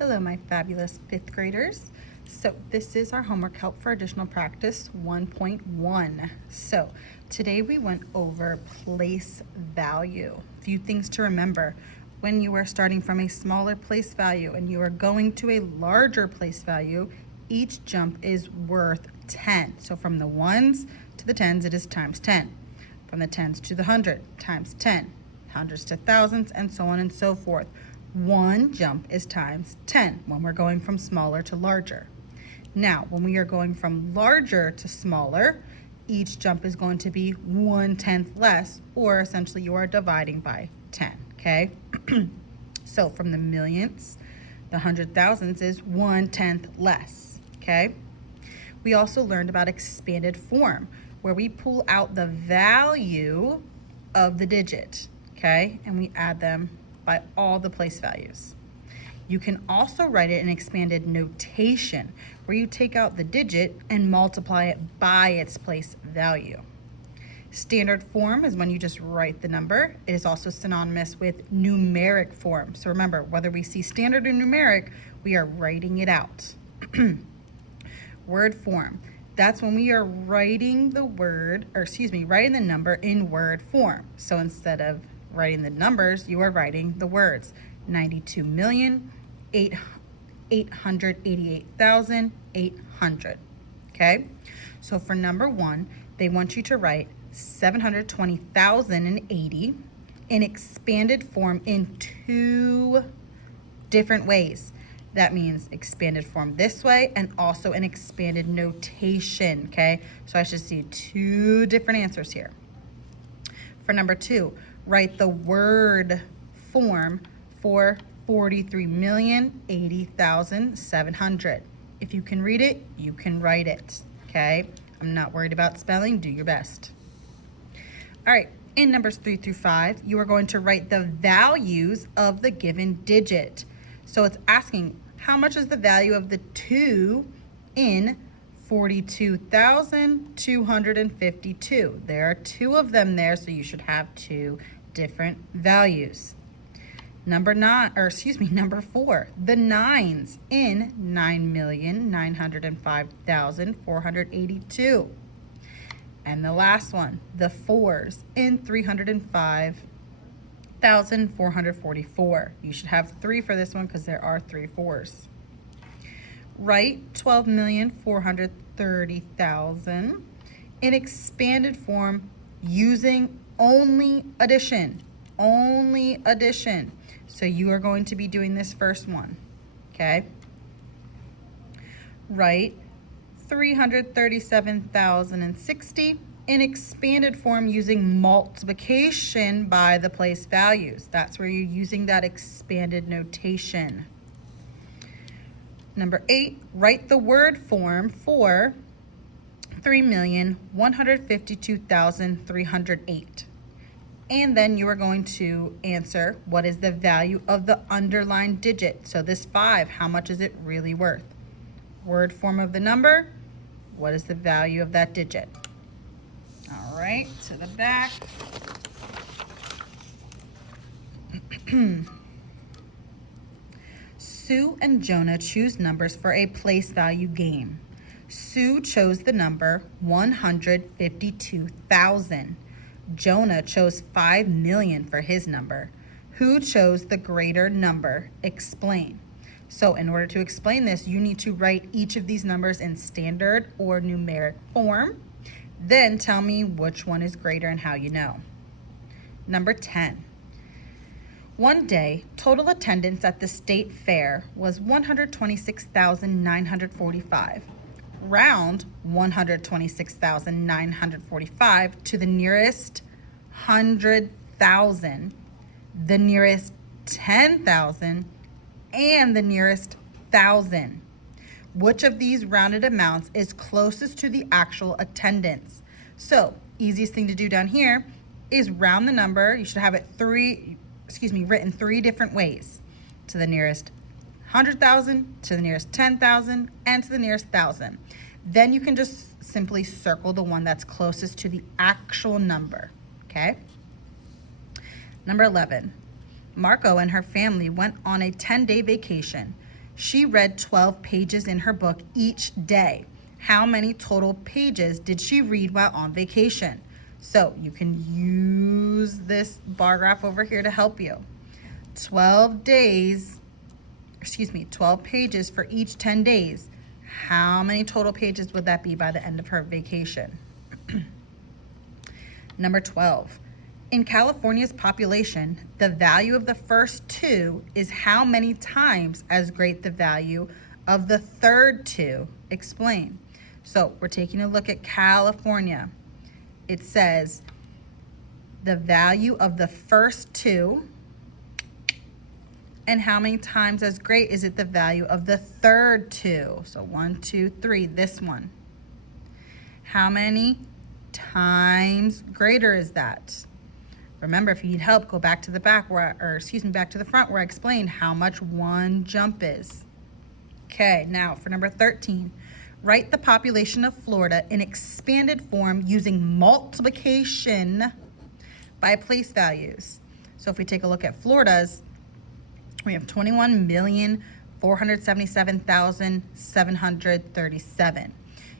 Hello, my fabulous fifth graders. So this is our homework help for additional practice 1.1. So today we went over place value. A few things to remember. When you are starting from a smaller place value and you are going to a larger place value, each jump is worth 10. So from the ones to the tens, it is times 10. From the tens to the 100, times 10. Hundreds to thousands, and so on and so forth. One jump is times 10 when we're going from smaller to larger. Now, when we are going from larger to smaller, each jump is going to be 1/10 less, or essentially you are dividing by 10, okay? So from the millions, the 100,000s is 1/10 less, okay? We also learned about expanded form, where we pull out the value of the digit, okay? And we add them by all the place values. You can also write it in expanded notation, where you take out the digit and multiply it by its place value. Standard form is when you just write the number. It is also synonymous with numeric form. So remember, whether we see standard or numeric, we are writing it out. Word form. That's when we are writing the writing the number in word form. So instead of writing the numbers, you are writing the words. 92,888,800. Okay? So for number 1, they want you to write 720,080 in expanded form in 2 different ways. That means expanded form this way and also an expanded notation, okay? So I should see 2 different answers here. For number 2, write the word form for 43,080,700. If you can read it, you can write it, okay? I'm not worried about spelling, do your best. All right, in numbers 3 through 5, you are going to write the values of the given digit. So it's asking, how much is the value of the 2 in 42,252? There are 2 of them there, so you should have 2 different values. Number 4, the 9s in 9,905,482. And the last one, the 4s in 305,444. You should have 3 for this one because there are 3 4s. Write 12,430,000 in expanded form using only addition. Only addition. So you are going to be doing this first one, okay? Write 337,060 in expanded form using multiplication by the place values. That's where you're using that expanded notation. Number 8, write the word form for 3,152,308. And then you are going to answer, what is the value of the underlined digit? So this 5, how much is it really worth? Word form of the number, what is the value of that digit? All right, to the back. Sue and Jonah choose numbers for a place value game. Sue chose the number 152,000. Jonah chose 5 million for his number. Who chose the greater number? Explain. So in order to explain this, you need to write each of these numbers in standard or numeric form. Then tell me which one is greater and how you know. Number 10. One day, total attendance at the state fair was 126,945. Round 126,945 to the nearest 100,000, the nearest 10,000, and the nearest 1,000. Which of these rounded amounts is closest to the actual attendance? So, easiest thing to do down here is round the number. You should have it written 3 different ways. To the nearest 100,000, to the nearest 10,000, and to the nearest 1,000. Then you can just simply circle the one that's closest to the actual number, okay? Number 11, Marco and her family went on a 10-day vacation. She read 12 pages in her book each day. How many total pages did she read while on vacation? So you can use this bar graph over here to help you. 12 pages for each 10 days. How many total pages would that be by the end of her vacation? Number 12. In California's population, the value of the first two is how many times as great the value of the third two? Explain. So we're taking a look at California. It says the value of the first two, and how many times as great is it the value of the third two? So 1, 2, 3, this one. How many times greater is that? Remember, if you need help, go back to the back back to the front where I explained how much one jump is. Okay, now for number 13, write the population of Florida in expanded form using multiplication by place values. So if we take a look at Florida's, we have 21,477,737.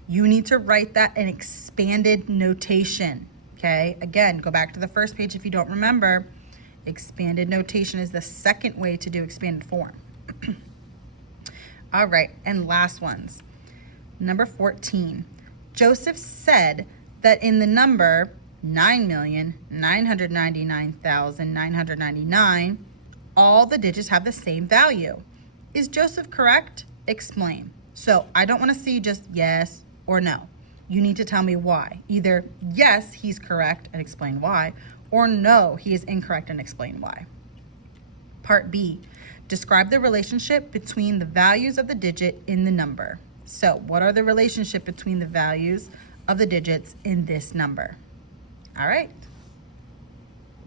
You need to write that in expanded notation. Okay, again, go back to the first page if you don't remember. Expanded notation is the second way to do expanded form. All right, and last ones. Number 14. Joseph said that in the number 9,999,999, all the digits have the same value. Is Joseph correct? Explain. So I don't want to see just yes or no. You need to tell me why. Either yes, he's correct and explain why, or no, he is incorrect and explain why. Part B, describe the relationship between the values of the digit in the number. So what are the relationship between the values of the digits in this number? All right.